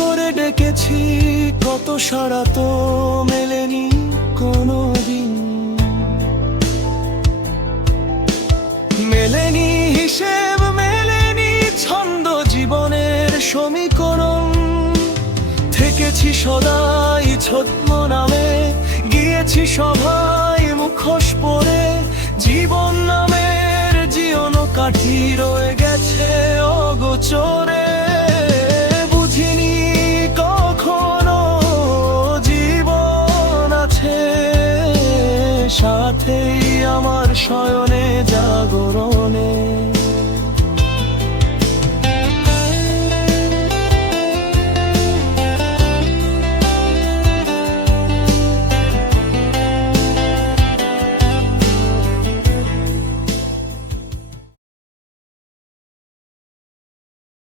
করে ডেকেছি কত সারা তো মেলেনি কোনোদিন, মেলেনি হিসেব, মেলেনি ছন্দ, জীবনের সমীকরণ। থেকেছি সদাই ছদ্ম নামে, গিয়েছি সভায় মুখোশ পরে, জীবন নামের জীবন কাঠি রয়ে গেছে অগোচরে। বুঝিনি কখনো জীবন আছে সাথেই আমার শয়ন